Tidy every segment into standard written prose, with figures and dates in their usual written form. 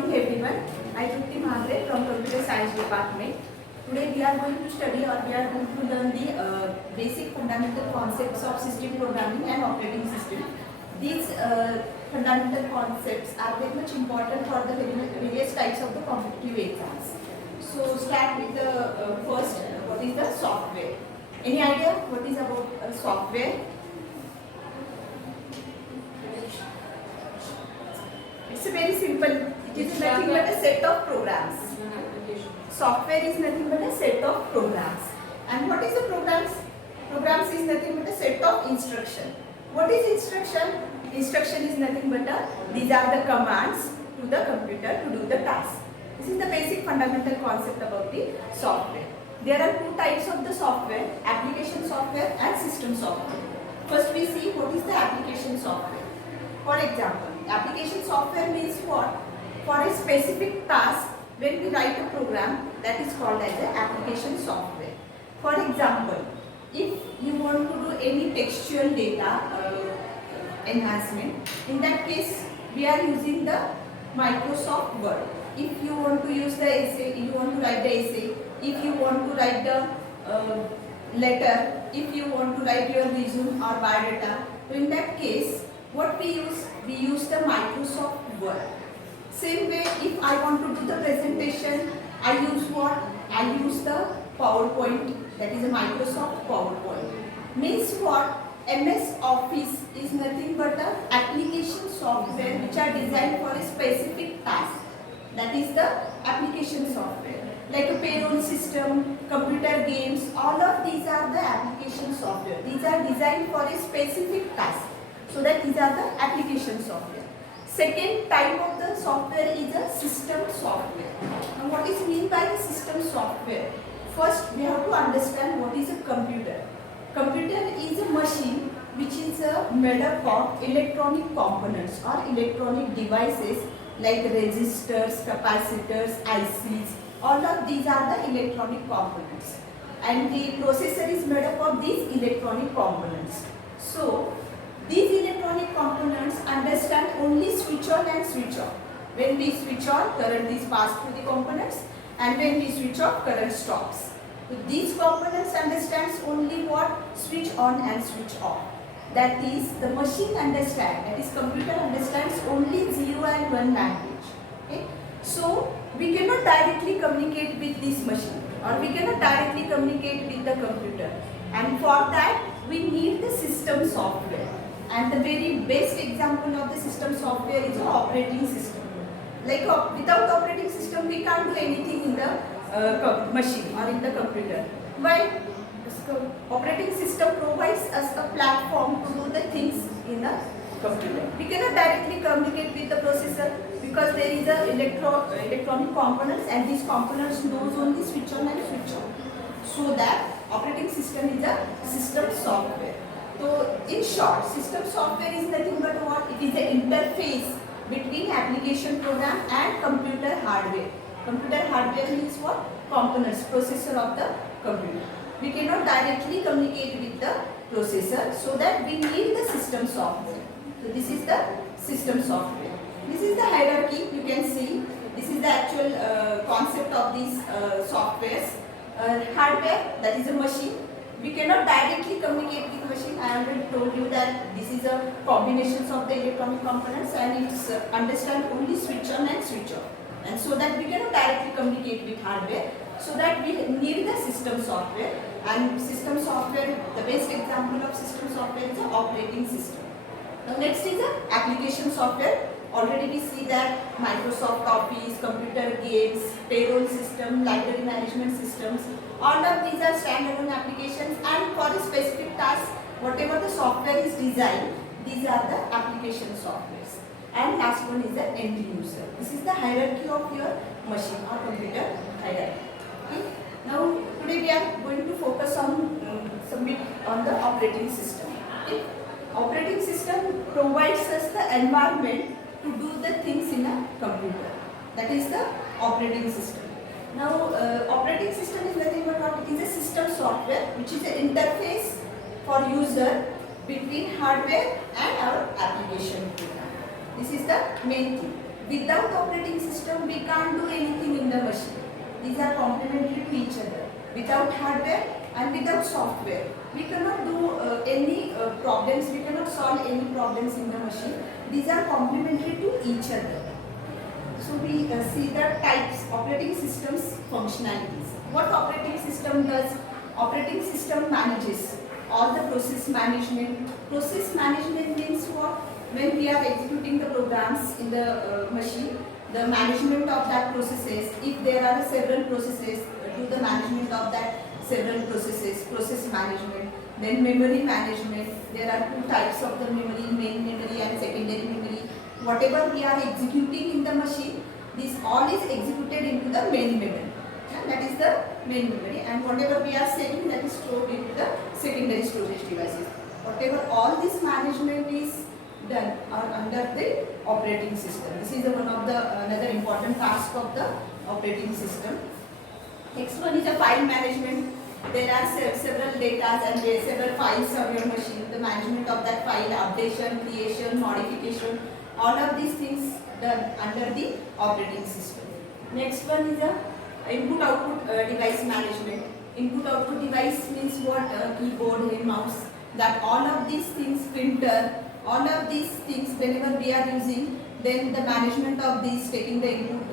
morning everyone. I Trupti Mhagre from Computer Science Department. Today we are going to study or we are going to learn the basic fundamental concepts of system programming and operating system. These fundamental concepts are very much important for the various types of the competitive exams. So start with the first, what is the software? Any idea what is about software? It's very simple. It is nothing but a set of programs. Software is nothing but a set of programs. And what is the programs? Programs is nothing but a set of instruction. What is instruction? Instruction is nothing but these are the commands to the computer to do the task. This is the basic fundamental concept about the software. There are two types of the software, application software and system software. First we see what is the application software. For example, application software means what? For a specific task, when we write a program, that is called as an application software. For example, if you want to do any textual data enhancement, in that case, we are using the Microsoft Word. If you want to use the essay, you want to write the essay, if you want to write the letter, if you want to write your resume or biodata, so in that case, what we use the Microsoft Word. Same way, if I want to do the presentation, I use what? I use the PowerPoint, that is a Microsoft PowerPoint. Means what? MS Office is nothing but a application software which are designed for a specific task. That is the application software. Like a payroll system, computer games, all of these are the application software. These are designed for a specific task. So that these are the application software. Second type of the software is a system software. Now what is meant by the system software? First we have to understand what is a computer. Computer is a machine which is made up of electronic components or electronic devices like resistors, capacitors, ICs. All of these are the electronic components. And the processor is made up of these electronic components. So these electronic components understand only switch on and switch off. When we switch on, current is passed through the components, and when we switch off, current stops. So these components understands only what? Switch on and switch off. That is, the machine understands, that is computer understands only 0 and 1 language. Okay? So we cannot directly communicate with this machine, or we cannot directly communicate with the computer. And for that, we need the system software. And the very best example of the system software is the operating system. Like without operating system, we can't do anything in the machine or in the computer. Why? Because operating system provides us a platform to do the things in the computer. We cannot directly communicate with the processor because there is a electronic components, and these components knows only switch on and switch off. So that operating system is a system software. So in short, system software is nothing but what? It is an interface between application program and computer hardware. Computer hardware means what? Components, processor of the computer. We cannot directly communicate with the processor, so that we need the system software. So this is the system software. This is the hierarchy, you can see. This is the actual concept of these softwares. Hardware, that is a machine. We cannot directly communicate with machine. I already told you that this is a combinations of the electronic components, and it's understand only switch on and switch off. And so that we cannot directly communicate with hardware, so that we need the system software. And system software, the best example of system software is the operating system. Now next is the application software. Already we see that Microsoft Office, computer games, payroll system, library management systems, all of these are standalone applications, and for a specific task, whatever the software is designed, these are the application softwares. And last one is the end user. This is the hierarchy of your machine or computer hierarchy. Okay? Now today we are going to focus on some bit on the operating system. Okay? Operating system provides us the environment to do the things in a computer. That is the operating system. Now, operating system is nothing but what? It is a system software which is an interface for user between hardware and our application program. This is the main thing. Without operating system, we can't do anything in the machine. These are complementary to each other. Without hardware and without software, we cannot do any problems, we cannot solve any problems in the machine. These are complementary to each other. So we see the types, operating systems, functionalities. What operating system does? Operating system manages all the process management. Process management means what? When we are executing the programs in the machine, the management of that processes, if there are several processes, do the management of that several processes, process management. Then memory management, there are two types of the memory, main memory and secondary memory. Whatever we are executing in the machine, this all is executed into the main memory. And that is the main memory, and whatever we are saving, that is stored into the secondary storage devices. Whatever all this management is done are under the operating system. This is one of the another important task of the operating system. Next one is the file management. There are several data and several files of your machine. The management of that file, updation, creation, modification, all of these things done under the operating system. Next one is the input-output device management. Input-output device means what? Keyboard and mouse. That all of these things, printer, all of these things whenever we are using, then the management of these, taking the input,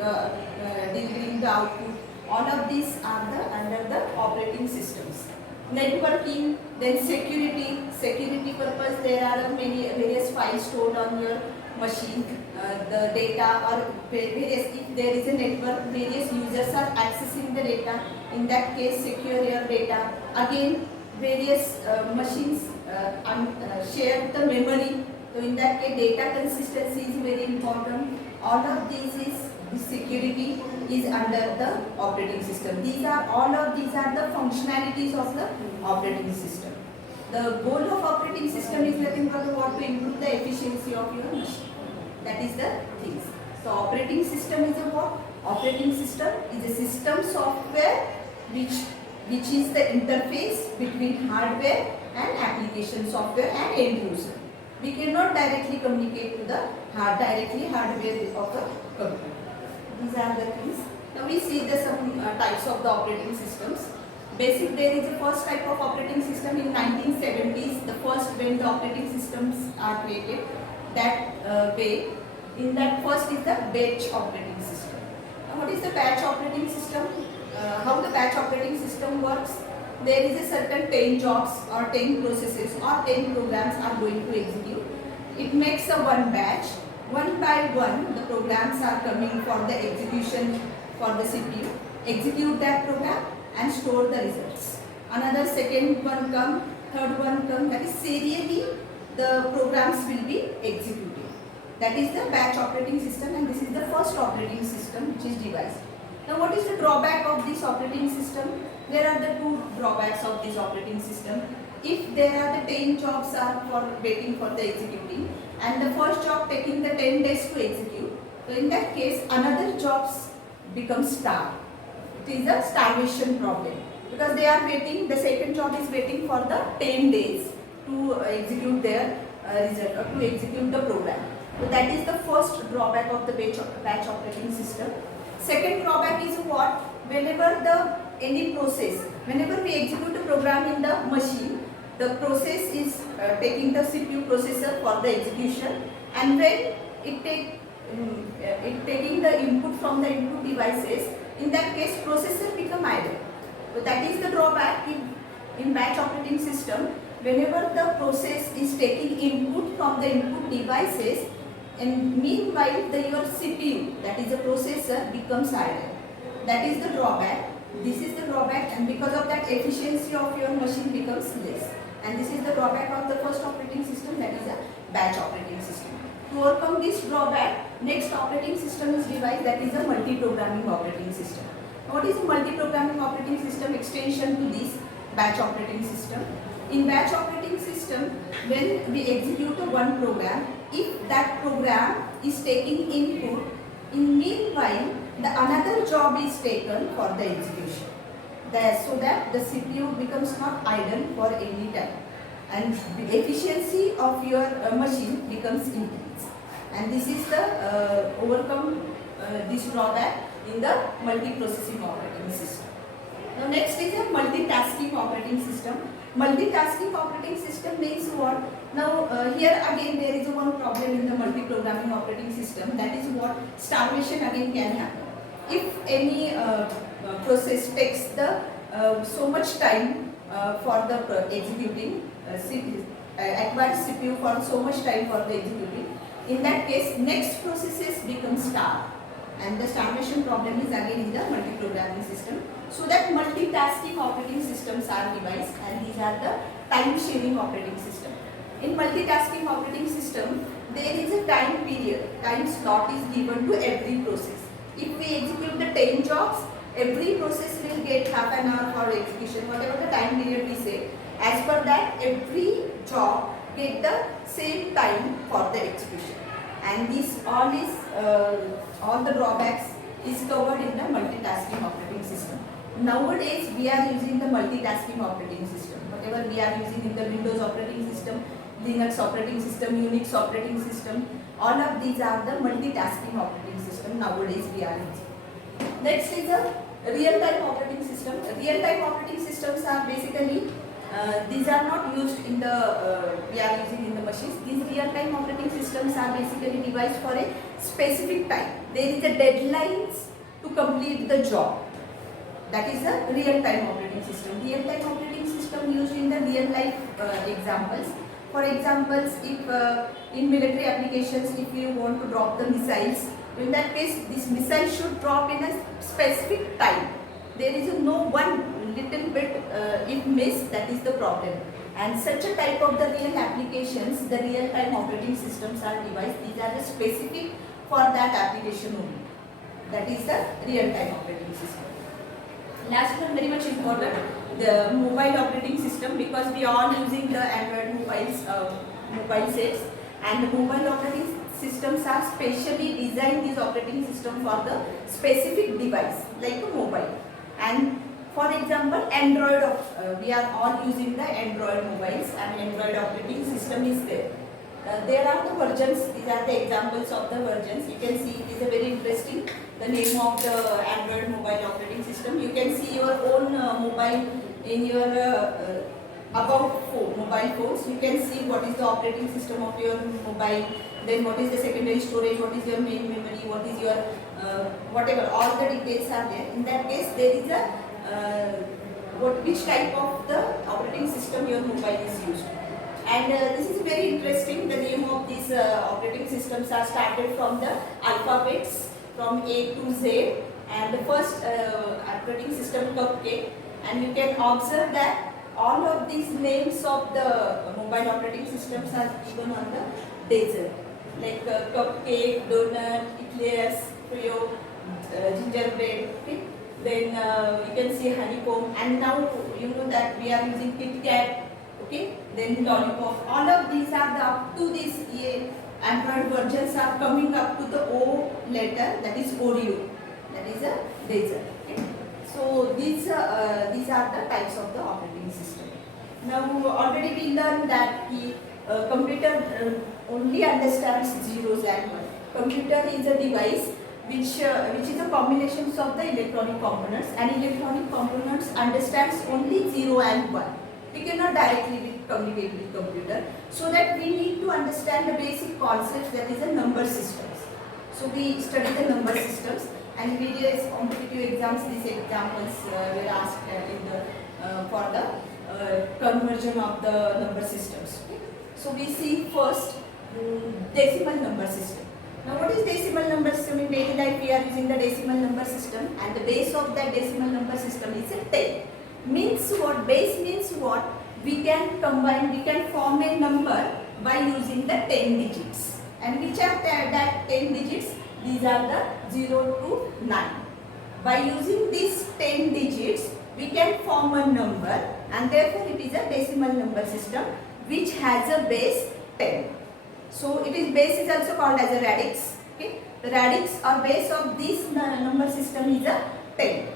delivering the output, all of these are under the operating systems. Networking, then security purpose, there are many various files stored on your machine, the data or various, if there is a network, various users are accessing the data, in that case secure your data. Again, various machines share the memory, so in that case data consistency is very important. All of these is, the security is under the operating system. All of these are the functionalities of the operating system. The goal of operating system is nothing but what, to improve the efficiency of your machine. That is the things. So operating system is a what? Operating system is a system software which is the interface between hardware and application software and end user. We cannot directly communicate to the hardware of the computer. These are the things. Now we see the some types of the operating systems. Basic, there is a first type of operating system in 1970s. The first when the operating systems are created, that way. In that first is the batch operating system. Now what is the batch operating system? How the batch operating system works? There is a certain 10 jobs or 10 processes or 10 programs are going to execute. It makes a one batch. One by one, the programs are coming for the execution for the CPU. Execute that program and store the results. Another second one come, third one come. That is serially the programs will be executed. That is the batch operating system, and this is the first operating system which is devised. Now what is the drawback of this operating system? There are the two drawbacks of this operating system. If there are the 10 jobs are for waiting for the executing, and the first job taking the 10 days to execute, so in that case another jobs become starved. It is a starvation problem, because they are waiting, the second job is waiting for the 10 days to execute their result or to execute the program. So that is the first drawback of the batch operating system. Second drawback is what? Whenever any process, whenever we execute a program in the machine, the process is taking the CPU processor for the execution, and when it taking the input from the input devices, in that case processor become idle. So that is the drawback in batch operating system. Whenever the process is taking input from the input devices, and meanwhile your CPU, that is the processor, becomes idle. That is the drawback. This is the drawback, and because of that efficiency of your machine becomes less. And this is the drawback of the first operating system, that is a batch operating system. To overcome this drawback, next operating system is devised, that is a multi-programming operating system. What is a multi-programming operating system? Extension to this batch operating system. In batch operating system, when we execute one program, if that program is taking input, in meanwhile the another job is taken for the execution, so that the CPU becomes not idle for any time, and the efficiency of your machine becomes increased. and this is the overcome this drawback in the multiprocessing operating system. Now next is a multitasking operating system. Multitasking operating system means what? Now here again there is one problem in the multi-programming operating system, that is what? Starvation again can happen. If any process takes the so much time for the executing, acquires CPU for so much time for the executing, in that case next processes become starved, and the starvation problem is again in the multi-programming system. So that multitasking operating systems are devised, and these are the time sharing operating system. In multitasking operating system, there is a time period, time slot is given to every process. If we execute the 10 jobs, every process will get half an hour for execution, whatever the time period we say. As per that, every job get the same time for the execution. And this all the drawbacks is covered in the multitasking operating system. Nowadays, we are using the multitasking operating system. Whatever we are using in the Windows operating system, Linux operating system, Unix operating system, all of these are the multitasking operating system nowadays we are using. Next is the real-time operating system. Real-time operating systems are basically, these are not used in the, we are using in the machines. These real-time operating systems are basically devised for a specific time. There is a deadlines to complete the job. That is a real-time operating system. Real-time operating system used in the real-life examples. For examples, if in military applications, if you want to drop the missiles, in that case, this missile should drop in a specific time. There is no one little bit if missed, that is the problem. And such a type of the real applications, the real-time operating systems are devised. These are the specific for that application only. That is the real-time operating system. Last one, very much important, the mobile operating system, because we are using the Android mobiles, mobile sets, and the mobile operating systems are specially designed this operating system for the specific device like a mobile. And for example, Android, we are all using the Android mobiles, and Android operating system is there. There are the versions, these are the examples of the versions. You can see it is a very interesting, the name of the Android mobile operating system. You can see your own mobile in your about phone, mobile phones. You can see what is the operating system of your mobile, then what is the secondary storage, what is your main memory, what is your whatever, all the details are there. In that case, there is a which type of the operating system your mobile is used. And this is very interesting. The name of these operating systems are started from the alphabets from A to Z, and the first operating system Cupcake. And you can observe that all of these names of the mobile operating systems are given on the dessert, like Cupcake, Donut, Eclairs, Frio, Gingerbread. Okay? Then you can see Honeycomb, and now you know that we are using Kit Kat. Okay, then Lollipop. All of these are the up to this Android versions are coming up to the O letter, that is Oreo, that is a dessert. Okay? So these are the types of the operating system. Now already we learned that the computer only understands zeros and ones. Computer is a device which is a combination of the electronic components, and electronic components understands only 0 and 1. We cannot directly communicate with computer, so that we need to understand the basic concepts, that is the number systems. So we study the number systems, and in various competitive exams these examples were asked in the for the conversion of the number systems. Okay? So we see first decimal number system. Now what is decimal number system? In daily life we are using the decimal number system, and the base of that decimal number system is a 10. Means what? Base means what? We can combine, we can form a number by using the 10 digits. And which are that 10 digits? These are the 0 to 9. By using these 10 digits, we can form a number, and therefore it is a decimal number system which has a base 10. So it is base is also called as a radix. Okay? The radix or base of this number system is a 10.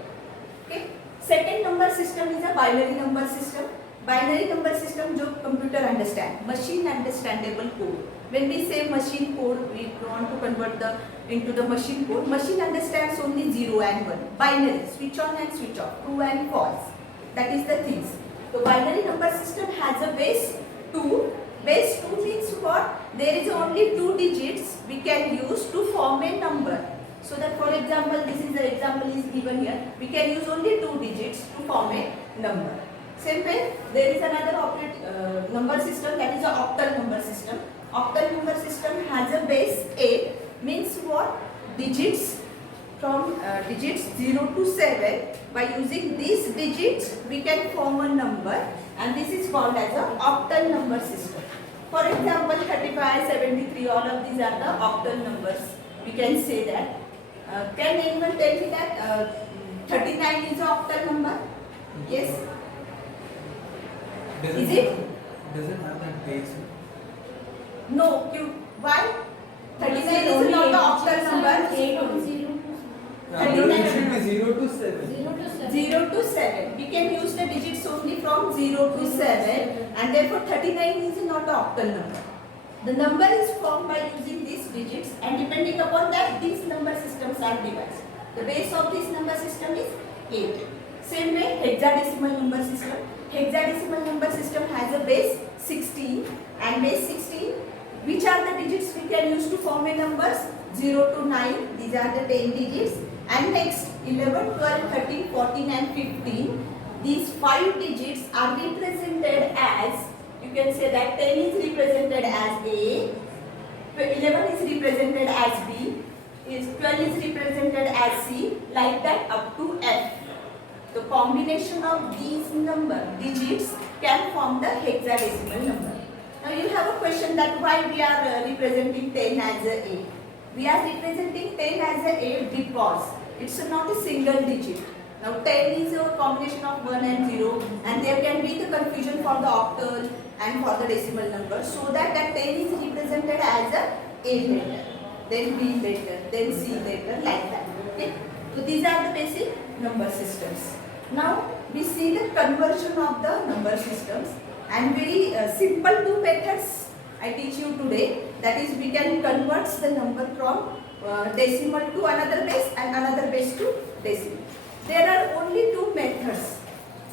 Okay? Second number system is a binary number system. Binary number system जो computer understand, machine understandable code. When we say machine code, we want to convert into the machine code. Machine understands only 0 and 1. Binary, switch on and switch off, true and false. That is the things. So binary number system has a base 2. Base 2 means what? There is only 2 digits we can use to form a number. So that, for example, this is the example is given here. We can use only 2 digits to form a number. Same way, there is another number system, that is a octal number system. Octal number system has a base 8, means what? Digits from digits 0 to 7. By using these digits, we can form a number, and this is called as a octal number system. For example, 35, 73, all of these are the octal numbers. We can say that. Can anyone tell me that 39 is an octal number? Yes? Is it? Does it have that base? No. Why? 39 is not the octal number. 39 It should be 0 to 7. 0 to 7. We can use the digits only from 0 to 7, and therefore 39 is not an octal number. The number is formed by using these digits, and depending upon that, these number systems are divided. The base of this number system is 8. Same way, hexadecimal number system. Hexadecimal number system has a base 16, and base 16, which are the digits we can use to form a numbers? 0 to 9, these are the 10 digits, and next 11, 12, 13, 14 and 15. These 5 digits are represented as, you can say that 10 is represented as A, 11 is represented as B, 12 is represented as C, like that up to F. The combination of these digits can form the hexadecimal number. Now you have a question that why we are representing 10 as a. We are representing 10 as a because it's not a single digit. Now 10 is a combination of 1 and 0, and there can be the confusion for the octal and for the decimal number, so that 10 is represented as a letter, then B letter, then C letter, like that. Okay? So these are the basic number systems. Now we see the conversion of the number systems, and very simple 2 methods I teach you today. That is, we can convert the number from decimal to another base and another base to decimal. There are only 2 methods.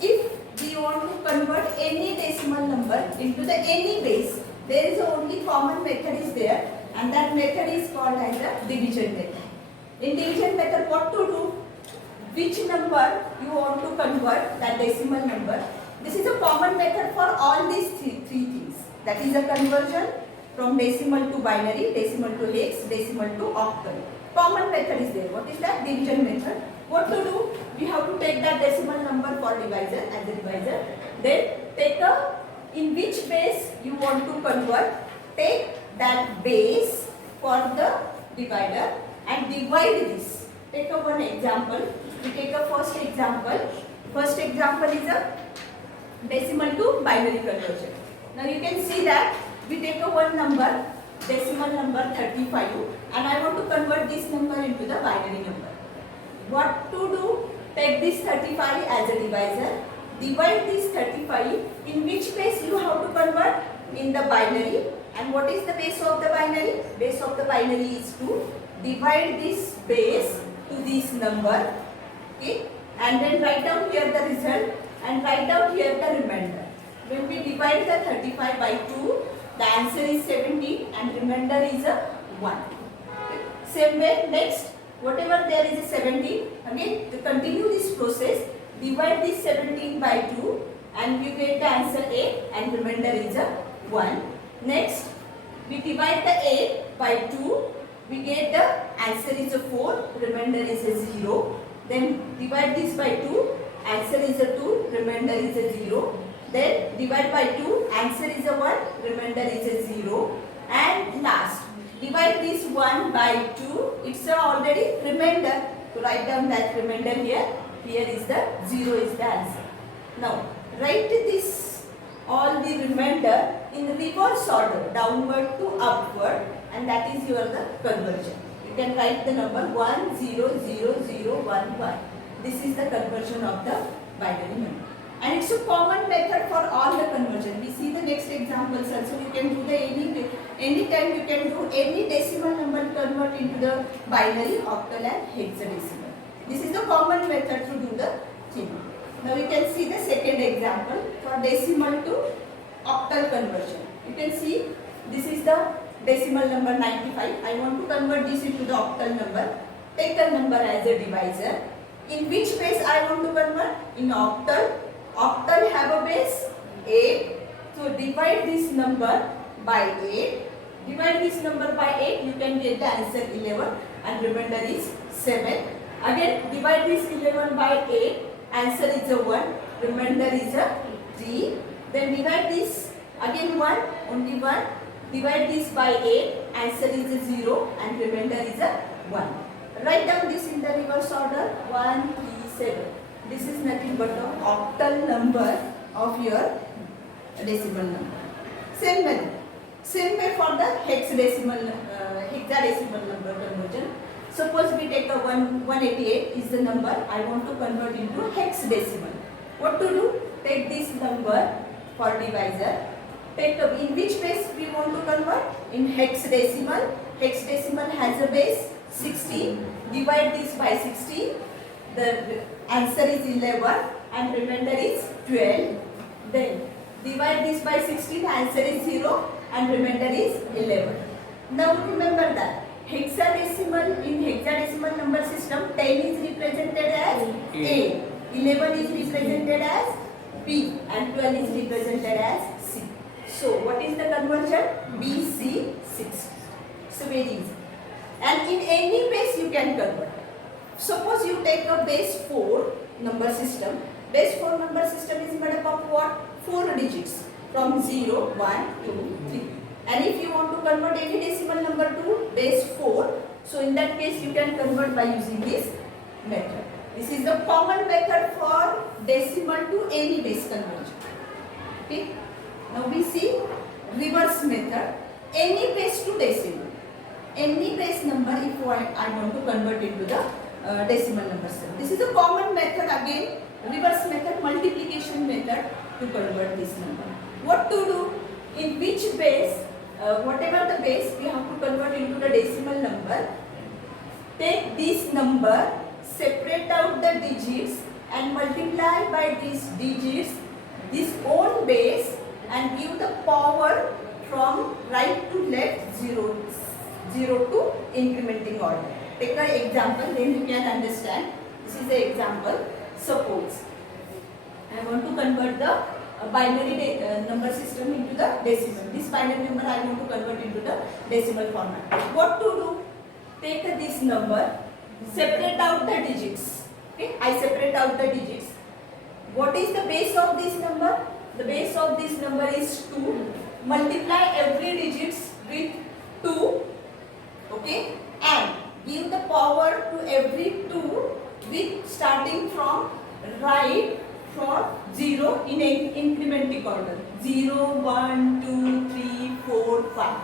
If we want to convert any decimal number into the any base, there is only common method is there, and that method is called as a division method. In division method, what to do? Which number you want to convert, that decimal number. This is a common method for all these three things. That is a conversion from decimal to binary, decimal to hex, decimal to octal. Common method is there. What is that? Division method. What to do? We have to take that decimal number for divisor as a divisor. Then take in which base you want to convert. Take that base for the divider and divide this. Take one example. We take a first example. First example is a decimal to binary conversion. Now you can see that we take one number, decimal number 35, and I want to convert this number into the binary number. What to do? Take this 35 as a divisor. Divide this 35. In which base you have to convert? In the binary. And what is the base of the binary? Base of the binary is 2. Divide this base to this number. Okay, and then write down here the result and write down here the remainder. When we divide the 35 by 2, the answer is 17 and remainder is a 1. Okay. Same way, next, whatever there is a 17, again to continue this process, divide this 17 by 2 and you get the answer 8 and remainder is a 1. Next, we divide the 8 by 2, we get the answer is a 4, remainder is a 0. Then divide this by 2, answer is a 2, remainder is a 0. Then divide by 2, answer is a 1, remainder is a 0. And last, divide this 1 by 2, it's already remainder. So write down that remainder here. Here is the 0 is the answer. Now write this all the remainder in reverse order, downward to upward, and that is your the conversion. You can write the number 1 0 0 0 1 1. This is the conversion of the binary number. and it's a common method for all the conversion. We see the next examples also. You can do the any time you can do any decimal number convert into the binary, octal and hexadecimal. This is the common method to do the thing. Now you can see the second example for decimal to octal conversion. You can see this is the decimal number 95. I want to convert this into the octal number. Take a number as a divisor. In which base I want to convert? In octal. Octal have a base 8. So divide this number by 8. Divide this number by 8. You can get the answer 11 and remainder is 7. Again divide this 11 by 8. Answer is a 1. Remainder is a 3. Then divide this again 1. Only 1. Divide this by 8. Answer is a 0 and remainder is a 1. Write down this in the reverse order. 1, 3, 7. This is nothing but the octal number of your decimal number. Same method. Same way for the hexadecimal number conversion. Suppose we take a 188 is the number I want to convert into hexadecimal. What to do? Take this number for divisor. Take in which base we want to convert? In hexadecimal. Hexadecimal has a base 16. Divide this by 16. The answer is 11 and remainder is 12. Then divide this by 16. Answer is 0 and remainder is 11. Now remember that hexadecimal, in hexadecimal number system 10 is represented as A, 11 is represented as B and 12 is represented as C. So what is the conversion? BC 6. So very easy. And in any base you can convert. Suppose you take a base 4 number system. Base 4 number system is made up of what? 4 digits from 0, 1, 2, 3. And if you want to convert any decimal number to base 4, so in that case you can convert by using this method. This is the common method for decimal to any base conversion. Okay. Now we see reverse method. Any base to decimal. Any base number if I want to convert into the decimal number system. This is a common method again. Reverse method, multiplication method to convert this number. What to do? In which base, whatever the base we have to convert into the decimal number. Take this number, separate out the digits and multiply by these digits, this own base and give the power from right to left 0 to incrementing order. Take an example, then you can understand. This is the example. Suppose I want to convert the binary number system into the decimal. This binary number I want to convert into the decimal format. What to do? Take this number, separate out the digits. Okay, I separate out the digits. What is the base of this number? The base of this number is 2. Multiply every digits with 2. Okay, and give the power to every 2 with starting from right for 0 in incrementing order. 0, 1, 2, 3, 4, 5.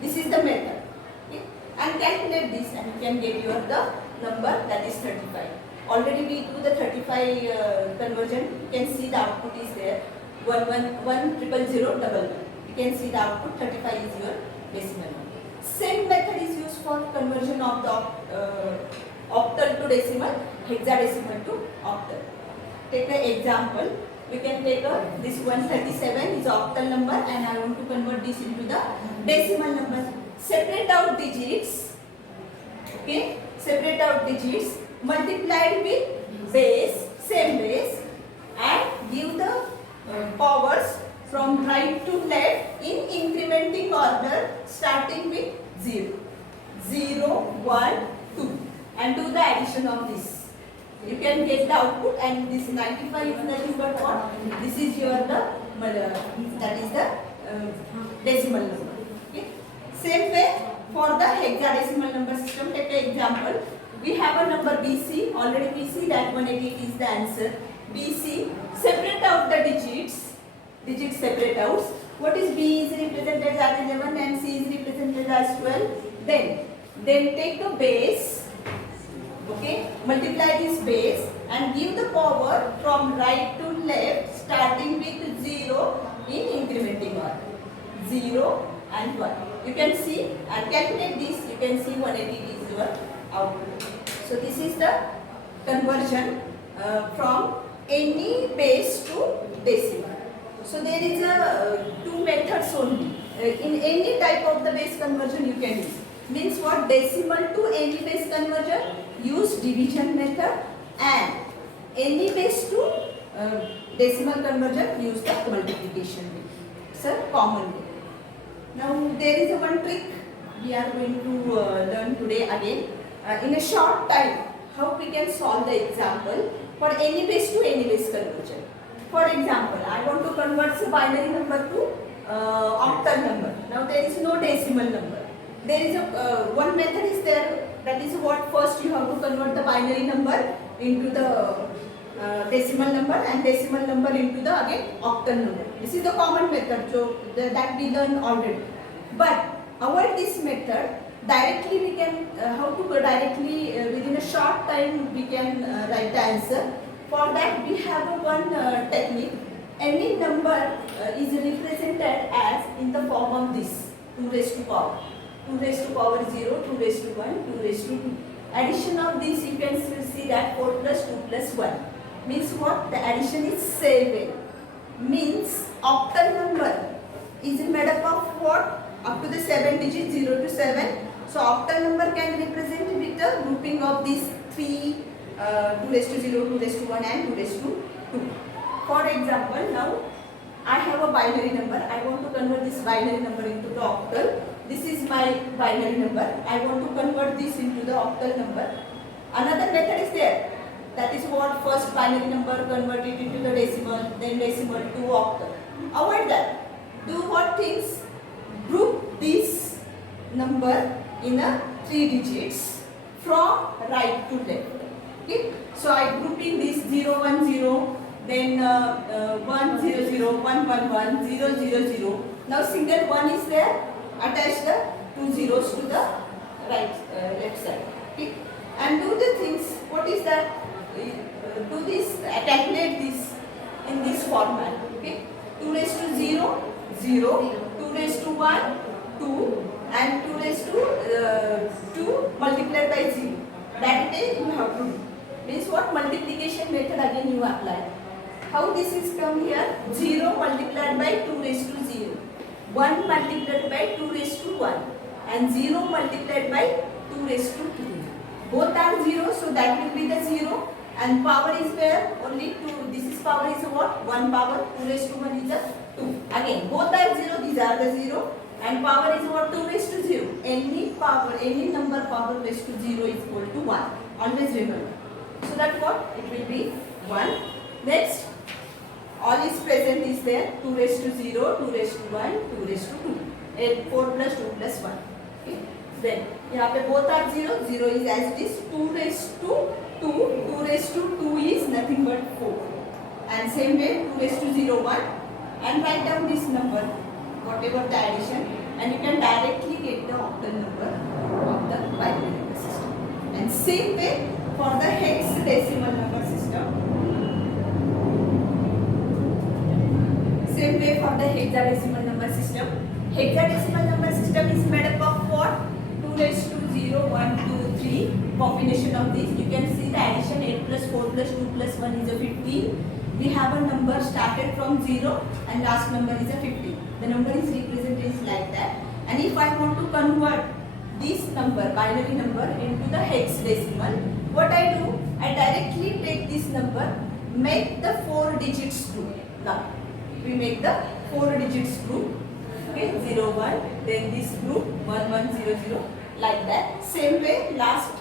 This is the method. Okay? And calculate this and you can get your the number that is 35. Already we do the 35 conversion. You can see the output is there. 1,1,0,0,0,11. You can see the output 35 is your decimal number. Same method is used for conversion of the octal to decimal, hexadecimal to octal. Take an example. We can take this 137 is octal number and I want to convert this into the decimal number. Separate out digits. Okay, separate out digits. Multiplied with base, same base, and give the powers from right to left in incrementing order starting with 0. 0, 1, 2 and do the addition of this. You can get the output and this 95 is nothing but what? This is your that is the decimal number. Okay. Same way for the hexadecimal number system. Take an example. We have a number BC. Already we see that 188 is the answer. BC. Separate out the digits. Digits separate out. What is B is represented as 11 and C is represented as 12. Then take a base. Okay, multiply this base and give the power from right to left starting with 0 in incrementing order. 0 and 1. You can see and calculate this. You can see 180 is your output. So this is the conversion from any base to decimal. So there is a two methods only. In any type of the base conversion you can use. Means what? Decimal to any base conversion, use division method, and any base to decimal conversion, use the multiplication way. Sir, common way. Now there is a one trick we are going to learn today again. In a short time, how we can solve the example for any base to any base conversion. For example, I want to convert the binary number to octal number. Now there is no decimal number. There is a one method is there, that is what first you have to convert the binary number into the decimal number and decimal number into the again octal number. This is the common method, so that we learn already. But avoid this method. Directly we can how to go directly within a short time we can write the answer. For that we have one technique. Any number is represented as in the form of this 2 raised to power 0, 2 raised to 1, 2 raised to 2. Addition of this you can see that 4 plus 2 plus 1 means what? The addition is 7. Means octal number is made up of what? Up to the 7 digits 0 to 7. So octal number can represent with the grouping of these 3 2 raised to 0, 2 raised to 1 and 2 raised to 2. For example, now I have a binary number. I want to convert this binary number into the octal. This is my binary number. I want to convert this into the octal number. Another method is there. That is what? First binary number, convert it into the decimal, then decimal to octal. Avoid that. Do what things? Group this number in a 3 digits from right to left. Okay? So I grouping this 0, 1, 0, then 1, 0, 0, 1, 1, 1, 0, 0, 0. Now single 1 is there. Attach the 2 zeros to the right left side. Okay? And do the things. What is that? Do this, calculate this in this format. Okay? 2 raised to 0, 0, 2 raised to 1, 2, and 2 raised to 2 multiplied by 0. That way you have to do. Means what? Multiplication method again you apply. How this is come here? 0 multiplied by 2 raised to 0. 1 multiplied by 2 raised to 1. And 0 multiplied by 2 raised to 2. Both are 0, so that will be the 0. And power is where? Only 2. This is power is what? 1 power. 2 raised to 1 is a 2. Again, both are 0. These are the 0. And power is what? 2 raised to 0. Any power, any number power raised to 0 is equal to 1. Always remember. So that what? It will be 1. Next, all is present is there. 2 raised to 0, 2 raised to 1, 2 raised to 2. And 4 plus 2 plus 1. Okay. Then, here both are 0. 0 is as it is. 2 raised to 2. 2 raised to 2 is nothing but 4. And same way 2 raised to 0, 1. And write down this number, whatever the addition. And you can directly get the octal number of the binary number system. And same way for the hexadecimal number system. Same way for the hexadecimal number system. Hexadecimal number system is made up of what? 2 raised to 0, 1, 2, 3. Combination of these. You can see the addition 8 plus 4 plus 2 plus 1 is a 15. We have a number started from 0 and last number is a 15. The number is represented like that. And if I want to convert this number, binary number, into the hexadecimal, what I do? I directly take this number, make the 4 digits group. Now, we make the 4 digits group. Okay, 0, 1, then this group 1, 1, 0, 0, like that. Same way, last,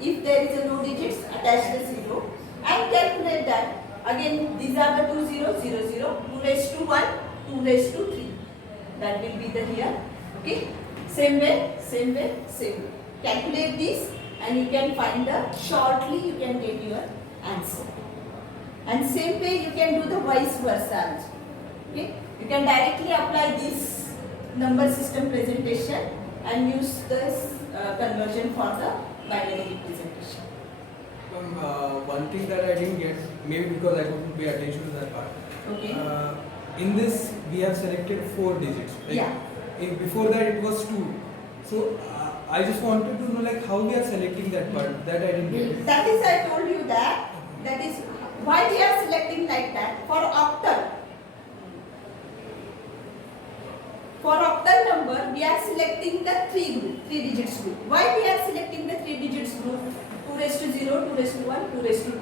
if there is a no digits, attach the 0 and calculate that. Again, these are the 2 zeros, 0, 0, 2 raised to 1, 2 raised to 3. That will be the here. Okay, same way, same way, same way. Calculate this and you can find the, shortly you can get your answer. And same way you can do the vice versa. Okay, you can directly apply this number system presentation and use this conversion for the binary representation. One thing that I didn't get, maybe because I couldn't pay attention to that part. Okay. In this, we have selected 4 digits. Like, Yeah. Before that, it was 2. So I just wanted to know like how we are selecting that part. That I didn't get. That is, I told you that. That is why we are selecting like that. For octal. For octal number, we are selecting the 3 digits group. Why we are selecting the 3 digits group? 2 raised to 0, 2 raised to 1, 2 raised to 2.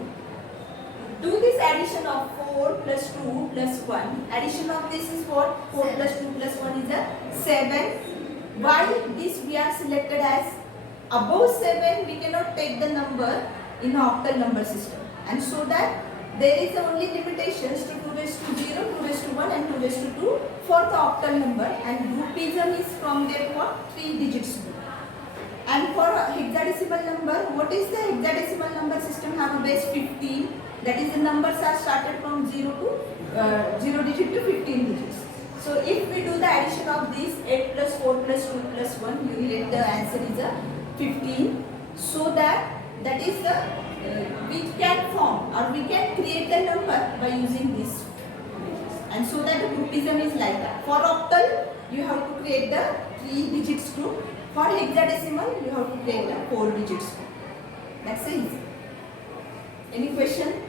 Do this addition of 4 plus 2 plus 1. Addition of this is what? 4 plus 2 plus 1 is a 7. Why this we are selected as above 7? We cannot take the number in octal number system. And so that there is only limitations to 2 raised to 0, 2 raised to 1 and 2 raised to 2 for the octal number, and groupism is from their what? 3 digits group. And for hexadecimal number, what is the hexadecimal number system? Have a base 15. That is, the numbers are started from 0 to 0 digit to 15 digits. So if we do the addition of these 8 plus 4 plus 2 plus 1, you will get the answer is a 15. So that is the we can form or we can create the number by using this. And so that the groupism is like that. For octal, you have to create the 3 digits group. For hexadecimal, you have to create the 4 digits group. That's easy. Any question?